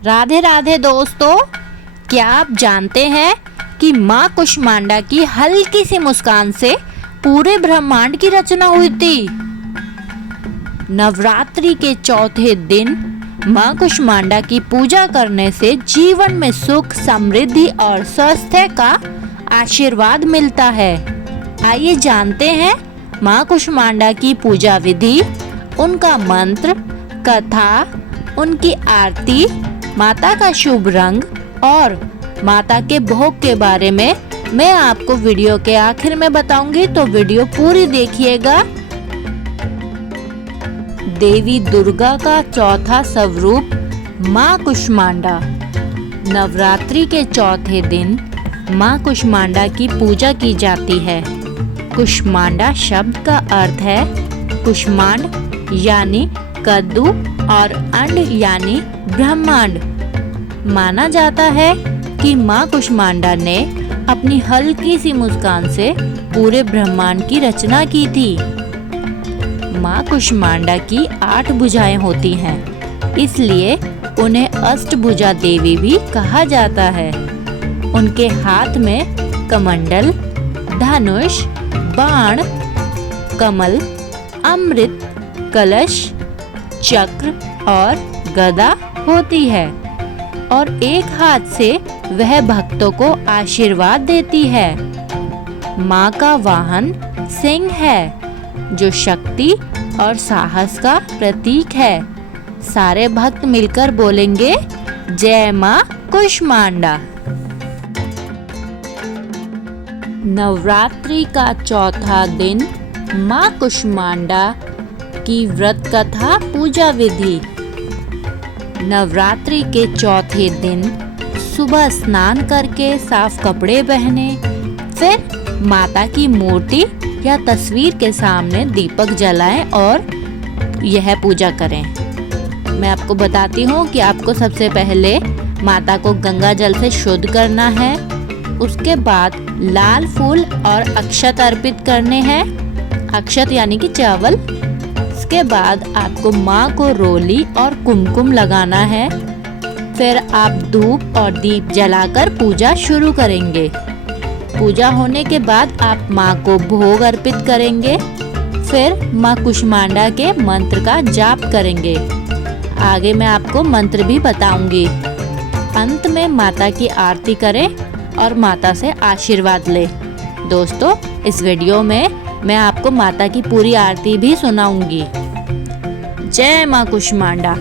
राधे राधे दोस्तों, क्या आप जानते हैं कि माँ कुष्मांडा की हल्की सी मुस्कान से पूरे ब्रह्मांड की रचना हुई थी। नवरात्रि के चौथे दिन माँ कुष्मांडा की पूजा करने से जीवन में सुख, समृद्धि और स्वास्थ्य का आशीर्वाद मिलता है। आइए जानते हैं माँ कुष्मांडा की पूजा विधि, उनका मंत्र, कथा, उनकी आरती, माता का शुभ रंग और माता के भोग के बारे में मैं आपको वीडियो के आखिर में बताऊंगी, तो वीडियो पूरी देखिएगा। देवी दुर्गा का चौथा स्वरूप माँ कुष्मांडा। नवरात्रि के चौथे दिन माँ कुष्मांडा की पूजा की जाती है। कुष्मांडा शब्द का अर्थ है कुष्मांड यानी कद्दू और अंड यानी ब्रह्मांड। माना जाता है कि माँ कुष्मांडा ने अपनी हल्की सी मुस्कान से पूरे ब्रह्मांड की रचना की थी। माँ कुष्मांडा की 8 भुजाएं होती हैं, इसलिए उन्हें अष्टभुजा देवी भी कहा जाता है। उनके हाथ में कमंडल, धनुष, बाण, कमल, अमृत, कलश, चक्र और गदा होती है और एक हाथ से वह भक्तों को आशीर्वाद देती है। माँ का वाहन सिंह है, जो शक्ति और साहस का प्रतीक है। सारे भक्त मिलकर बोलेंगे जय माँ कुष्मांडा। नवरात्रि का चौथा दिन माँ कुष्मांडा की व्रत कथा पूजा विधि। नवरात्रि के चौथे दिन सुबह स्नान करके साफ कपड़े पहने, फिर माता की मूर्ति या तस्वीर के सामने दीपक जलाएं और यह पूजा करें। मैं आपको बताती हूँ कि आपको सबसे पहले माता को गंगा जल से शुद्ध करना है। उसके बाद लाल फूल और अक्षत अर्पित करने हैं। अक्षत यानी कि चावल। इसके बाद आपको माँ को रोली और कुमकुम लगाना है। फिर आप धूप और दीप जलाकर पूजा शुरू करेंगे। पूजा होने के बाद आप माँ को भोग अर्पित करेंगे। फिर माँ कुष्मांडा के मंत्र का जाप करेंगे। आगे मैं आपको मंत्र भी बताऊंगी। अंत में माता की आरती करें और माता से आशीर्वाद ले। दोस्तों, इस वीडियो में मैं आपको माता की पूरी आरती भी सुनाऊंगी। जय माँ कुष्मांडा।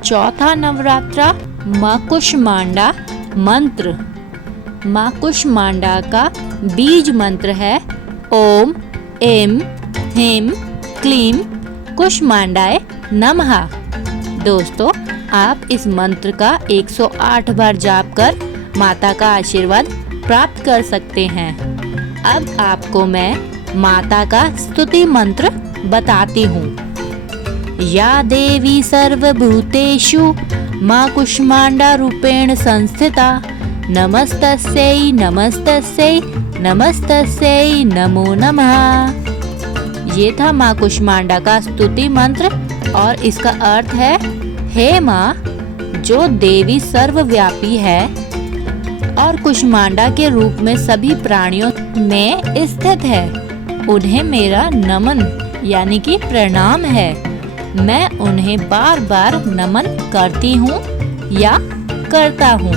चौथा नवरात्रा माँ कुष्मांडा मंत्र। माँ कुष्मांडा का बीज मंत्र है ओम ऐं ह्रीं क्लीं कुष्मांडाय नमः। दोस्तों, आप इस मंत्र का 108 बार जाप कर माता का आशीर्वाद प्राप्त कर सकते हैं। अब आपको मैं माता का स्तुति मंत्र बताती हूँ। या देवी सर्वभूतेषु माँ कुष्मांडा रूपेण संस्थिता, नमस्तस्यै नमस्तस्यै नमस्तस्यै नमो नमः। ये था माँ कुष्मांडा का स्तुति मंत्र और इसका अर्थ है हे माँ, जो देवी सर्वव्यापी है और कुष्मांडा के रूप में सभी प्राणियों में स्थित है, उन्हें मेरा नमन यानी कि प्रणाम है। मैं उन्हें बार बार नमन करती हूँ या करता हूँ।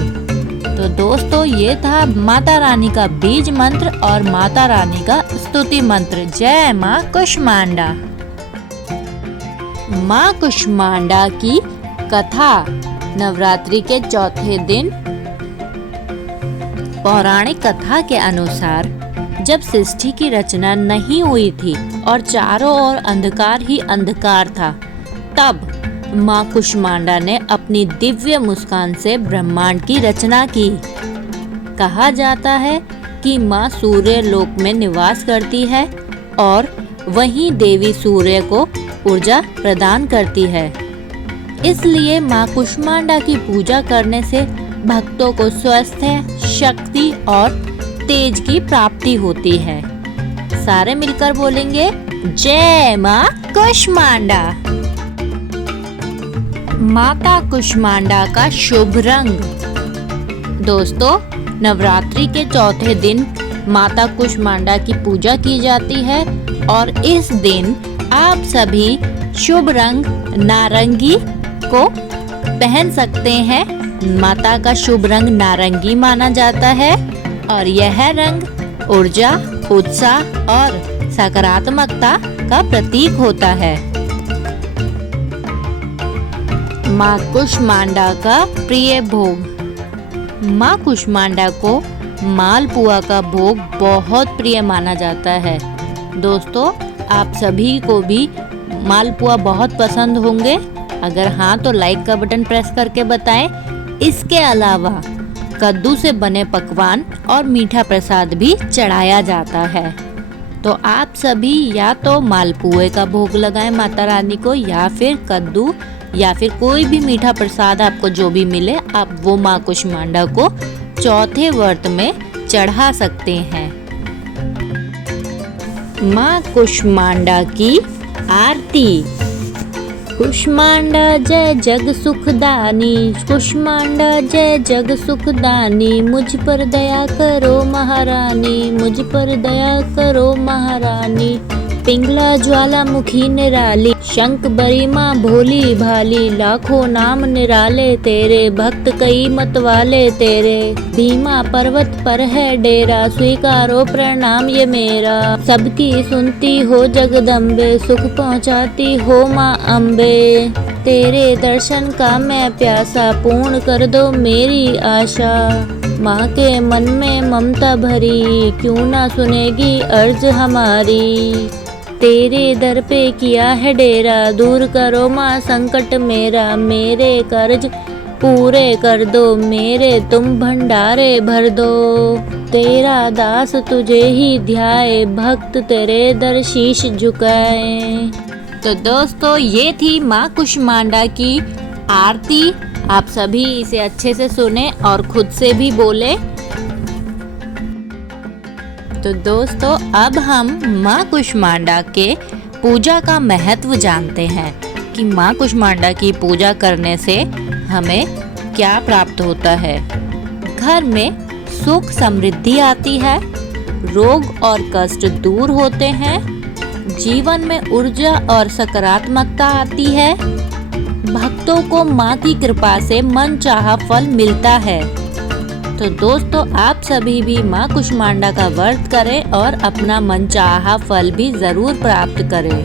तो दोस्तों, ये था माता रानी का बीज मंत्र और माता रानी का स्तुति मंत्र। जय माँ कुष्मांडा। माँ कुष्मांडा की कथा। नवरात्रि के चौथे दिन पौराणिक कथा के अनुसार जब सृष्टि की रचना नहीं हुई थी और चारों ओर अंधकार ही अंधकार था, तब माँ कुष्मांडा ने अपनी दिव्य मुस्कान से ब्रह्मांड की रचना की। कहा जाता है कि माँ सूर्य लोक में निवास करती है और वहीं देवी सूर्य को ऊर्जा प्रदान करती है। इसलिए माँ कुष्मांडा की पूजा करने से भक्तों को स्वास्थ्य, शक्ति और तेज की प्राप्ति होती है। सारे मिलकर बोलेंगे जय माँ कुष्मांडा। माता कुष्मांडा का शुभ रंग। दोस्तों, नवरात्रि के चौथे दिन माता कुष्मांडा की पूजा की जाती है और इस दिन आप सभी शुभ रंग नारंगी को पहन सकते हैं। माता का शुभ रंग नारंगी माना जाता है और यह रंग ऊर्जा, उत्साह और सकारात्मकता का प्रतीक होता है। माँ कुष्मांडा का प्रिय भोग। माँ कुष्मांडा को मालपुआ का भोग बहुत प्रिय माना जाता है। दोस्तों, आप सभी को भी मालपुआ बहुत पसंद होंगे। अगर हाँ तो लाइक का बटन प्रेस करके बताएं। इसके अलावा कद्दू से बने पकवान और मीठा प्रसाद भी चढ़ाया जाता है। तो आप सभी या तो मालपुए का भोग लगाएं माता रानी को, या फिर कद्दू, या फिर कोई भी मीठा प्रसाद आपको जो भी मिले, आप वो माँ कुष्मांडा को चौथे व्रत में चढ़ा सकते हैं। माँ कुष्मांडा की आरती। कुष्मांडा जय जग सुखदानी, कुष्मांडा जय जग सुखदानी, मुझ पर दया करो महारानी, मुझ पर दया करो महारानी। पिंगला ज्वालामुखी निराली, शंख बरी माँ भोली भाली, लाखों नाम निराले तेरे, भक्त कई मत वाले तेरे। भीमा पर्वत पर है डेरा, स्वीकारो प्रणाम ये मेरा, सबकी सुनती हो जगदम्बे, सुख पहुँचाती हो माँ अम्बे। तेरे दर्शन का मैं प्यासा, पूर्ण कर दो मेरी आशा। माँ के मन में ममता भरी, क्यों ना सुनेगी अर्ज हमारी। तेरे दर पे किया है डेरा, दूर करो माँ संकट मेरा, मेरे कर्ज पूरे कर दो, मेरे तुम भंडारे भर दो। तेरा दास तुझे ही ध्याए, भक्त तेरे दर शीश झुकाए। तो दोस्तों, ये थी माँ कुष्मांडा की आरती। आप सभी इसे अच्छे से सुने और खुद से भी बोले। तो दोस्तों, अब हम माँ कुष्मांडा के पूजा का महत्व जानते हैं कि माँ कुष्मांडा की पूजा करने से हमें क्या प्राप्त होता है। घर में सुख समृद्धि आती है, रोग और कष्ट दूर होते हैं, जीवन में ऊर्जा और सकारात्मकता आती है, भक्तों को माँ की कृपा से मनचाहा फल मिलता है। तो दोस्तों, आप सभी भी माँ कुष्मांडा का व्रत करें और अपना मनचाहा फल भी जरूर प्राप्त करें।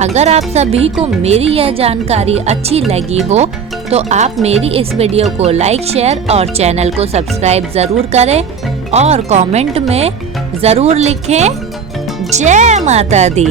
अगर आप सभी को मेरी यह जानकारी अच्छी लगी हो तो आप मेरी इस वीडियो को लाइक, शेयर और चैनल को सब्सक्राइब जरूर करें और कमेंट में जरूर लिखें जय माता दी।